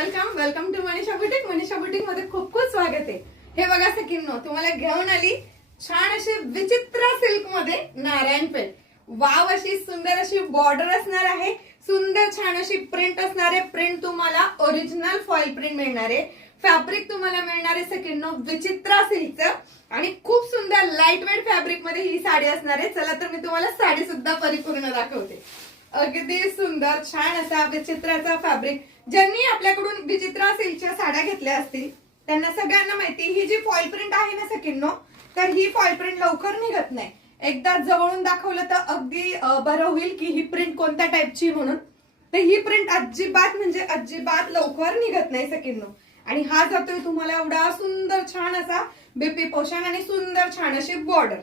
Welcome welcome to Manisha boutique. Manisha boutique मध्ये खूप खूप स्वागत आहे। हे बघा सखींनो, तुम्हाला घेऊन आली छान अशी विचित्र सिल्क मध्ये नारायणपेठ। वाव, अशी सुंदर अशी बॉर्डर असणार आहे, सुंदर छान अशी प्रिंट असणार आहे। प्रिंट तुम्हाला ओरिजिनल फॉइल प्रिंट मिळणार आहे। फॅब्रिक तुम्हाला मिळणार आहे सखींनो विचित्र सिल्कचं आणि खूप सुंदर लाईट वेट फॅब्रिक मध्ये ही साडी असणार आहे। चला तर मी तुम्हाला साडी सुद्धा परिपूर्ण दाखवते। अगदी सुंदर छान असा विचित्राचा फॅब्रिक। ज्यांनी आपल्याकडून विचित्रा सिल्कच्या साड्या घेतल्या असतील त्यांना सगळ्यांना माहिती, ही जी फॉइल प्रिंट आहे ना सखींनो, तर ही फॉइल प्रिंट लवकर निघत नाही। एकदा जवळून दाखवलं तर अगदी बरं होईल की ही प्रिंट कोणत्या टाइपची म्हणून। तर ही प्रिंट अजिबात म्हणजे अजिबात लवकर निघत नाही सखींनो। आणि हा जातोय तुम्हाला एवढा सुंदर छान असा बीपी पोषण आणि सुंदर छान अशी बॉर्डर।